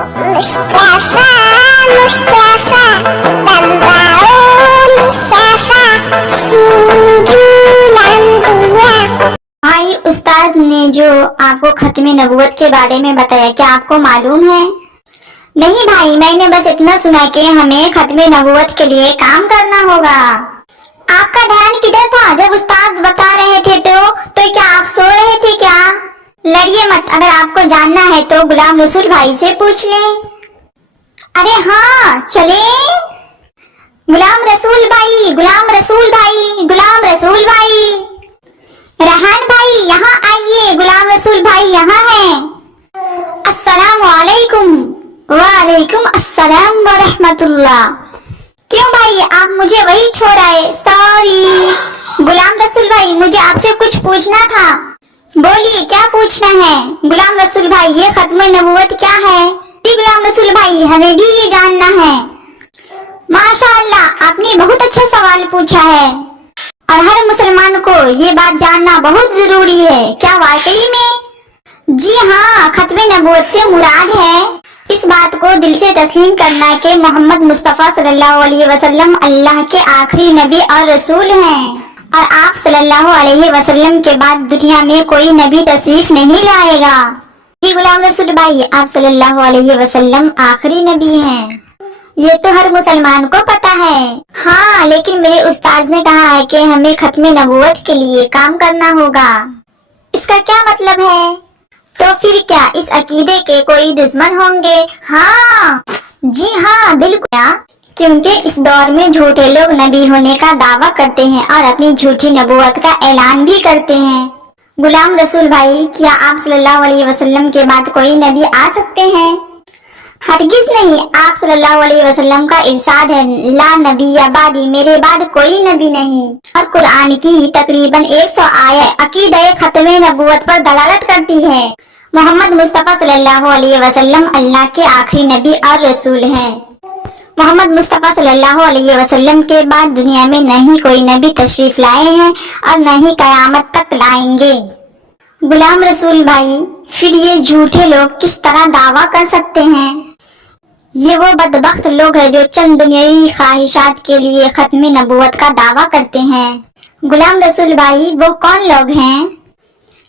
मुस्तफा मुस्तफा बम्बाओ मुस्तफा सीधुल अंबिया। भाई, उस्ताद ने जो आपको खत्म नबूवत के बारे में बताया, क्या आपको मालूम है? नहीं भाई, मैंने बस इतना सुना कि हमें खत्म नबूवत के लिए काम करना होगा। आपका ध्यान किधर था जब उस्ताद बता रहे थे? तो क्या आप सो रहे थे क्या? लड़िए मत, अगर आपको जानना है तो गुलाम रसूल भाई से पूछ लें। अरे हाँ, चले। गुलाम रसूल भाई, गुलाम रसूल भाई, गुलाम रसूल भाई, रहान भाई यहाँ आइए, गुलाम रसूल भाई यहाँ हैं। अस्सलाम वालेकुम। वालेकुम अस्सलाम व रहमतुल्लाह। क्यों भाई, आप मुझे वही छोड़ आए? सॉरी गुलाम रसूल भाई, मुझे आपसे कुछ पूछना था। बोलिए, क्या पूछना है गुलाम रसूल भाई? ये खत्म नबूवत क्या है? जी गुलाम रसूल भाई, हमें भी ये जानना है। माशाअल्लाह, आपने बहुत अच्छा सवाल पूछा है और हर मुसलमान को ये बात जानना बहुत जरूरी है। क्या वाकई में? जी हाँ, खत्म नबूवत से मुराद है इस बात को दिल से तस्लीम करना कि मोहम्मद मुस्तफ़ा सल्लल्लाहु अलैहि वसल्लम अल्लाह के आखिरी नबी और रसूल हैं और आप सल्लल्लाहु अलैहि वसल्लम के बाद दुनिया में कोई नबी तशरीफ नहीं लाएगा। जी गुलाम रसूल भाई, आप सल्लल्लाहु अलैहि वसल्लम आखिरी नबी हैं, ये तो हर मुसलमान को पता है। हाँ, लेकिन मेरे उस्ताद ने कहा है कि हमें खत्म नबूवत के लिए काम करना होगा। इसका क्या मतलब है? तो फिर क्या इस अकीदे के कोई दुश्मन होंगे? हाँ जी हाँ, बिल्कुल, क्योंकि इस दौर में झूठे लोग नबी होने का दावा करते हैं और अपनी झूठी नबूवत का ऐलान भी करते हैं। गुलाम रसूल भाई, क्या आप सल्लल्लाहु अलैहि वसल्लम के बाद कोई नबी आ सकते हैं? हरगिज नहीं, आप सल्लल्लाहु अलैहि वसल्लम का इरशाद है, ला नबी या बादी, मेरे बाद कोई नबी नहीं। और कुरान की तकरीबन 100 आयत अकीदे खत्म नबूवत पर दलालत करती है। मोहम्मद मुस्तफ़ा सल्लल्लाहु अलैहि वसल्लम अल्लाह के आखिरी नबी और रसूल हैं। मोहम्मद मुस्तफ़ा सल्लल्लाहु अलैहि वसल्लम के बाद दुनिया में न ही कोई नबी तशरीफ लाए हैं और न ही कयामत तक लाएंगे। गुलाम रसूल भाई, फिर ये झूठे लोग किस तरह दावा कर सकते हैं? ये वो बदबख्त लोग हैं जो चंद दुनियावी ख्वाहिशात के लिए खत्म नबूवत का दावा करते हैं। गुलाम रसूल भाई, वो कौन लोग हैं?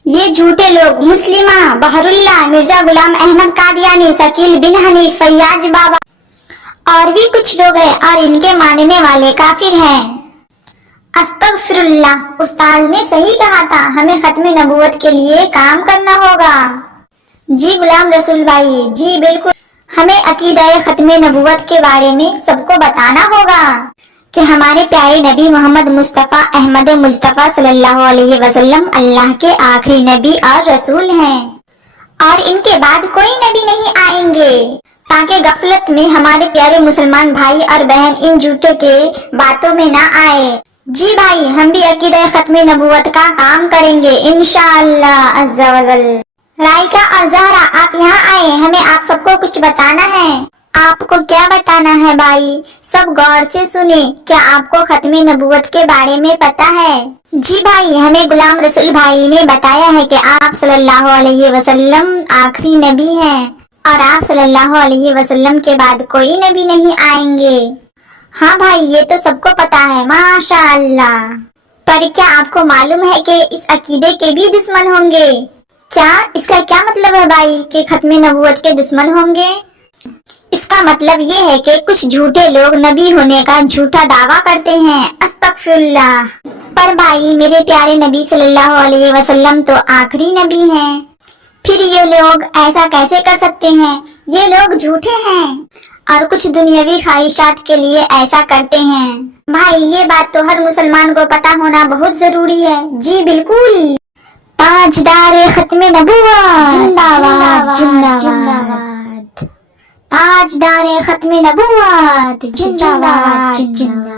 ये झूठे लोग मुस्लिमा, बहरुल्ला, मिर्जा गुलाम अहमद कादियानी, शकील बिन हनीफ, फैयाज बाबा और भी कुछ लोग हैं और इनके मानने वाले काफिर हैं। अस्तगफिरुल्लाह, उस्ताद ने सही कहा था, हमें खत्म नबूवत के लिए काम करना होगा। जी गुलाम रसूल भाई, जी बिल्कुल, हमें अकीदा खत्म नबूवत के बारे में सबको बताना होगा कि हमारे प्यारे नबी मोहम्मद मुस्तफ़ा अहमद मुस्तफ़ा सल्लल्लाहु अलैहि वसल्लम अल्लाह के आखिरी नबी और रसूल हैं और इनके बाद कोई नबी नहीं आएंगे, ताकि गफलत में हमारे प्यारे मुसलमान भाई और बहन इन झूठों के बातों में ना आए। जी भाई, हम भी अकीदा खत्म नबूवत का काम करेंगे इंशाअल्लाह अज़्ज़ा वजल। राइका और ज़हरा, आप यहाँ आए, हमें आप सबको कुछ बताना है। आपको क्या बताना है भाई? सब गौर से सुने, क्या आपको खत्म नबूवत के बारे में पता है? जी भाई, हमें गुलाम रसूल भाई ने बताया है कि आप सल्लल्लाहु अलैहि वसल्लम आखिरी नबी हैं और आप सल्लल्लाहु अलैहि वसल्लम के बाद कोई नबी नहीं आएंगे। हाँ भाई, ये तो सबको पता है, माशाअल्लाह। पर क्या आपको मालूम है कि इस अकीदे के भी दुश्मन होंगे? क्या इसका क्या मतलब है भाई कि खत्म नबूवत के दुश्मन होंगे? इसका मतलब ये है कि कुछ झूठे लोग नबी होने का झूठा दावा करते हैं। अस्तगफिरुल्लाह। पर भाई, मेरे प्यारे नबी सल्लल्लाहु अलैहि वसल्लम तो आखिरी नबी हैं, फिर ये लोग ऐसा कैसे कर सकते हैं? ये लोग झूठे हैं और कुछ दुनियावी ख्वाहिशात के लिए ऐसा करते हैं। भाई, ये बात तो हर मुसलमान को पता होना बहुत जरूरी है। जी बिल्कुल। ताजदार खत्म नबूवत जिंदाबाद जिंदाबाद। ताजदार खत्म नबूवत जिंदाबाद जिंदाबाद।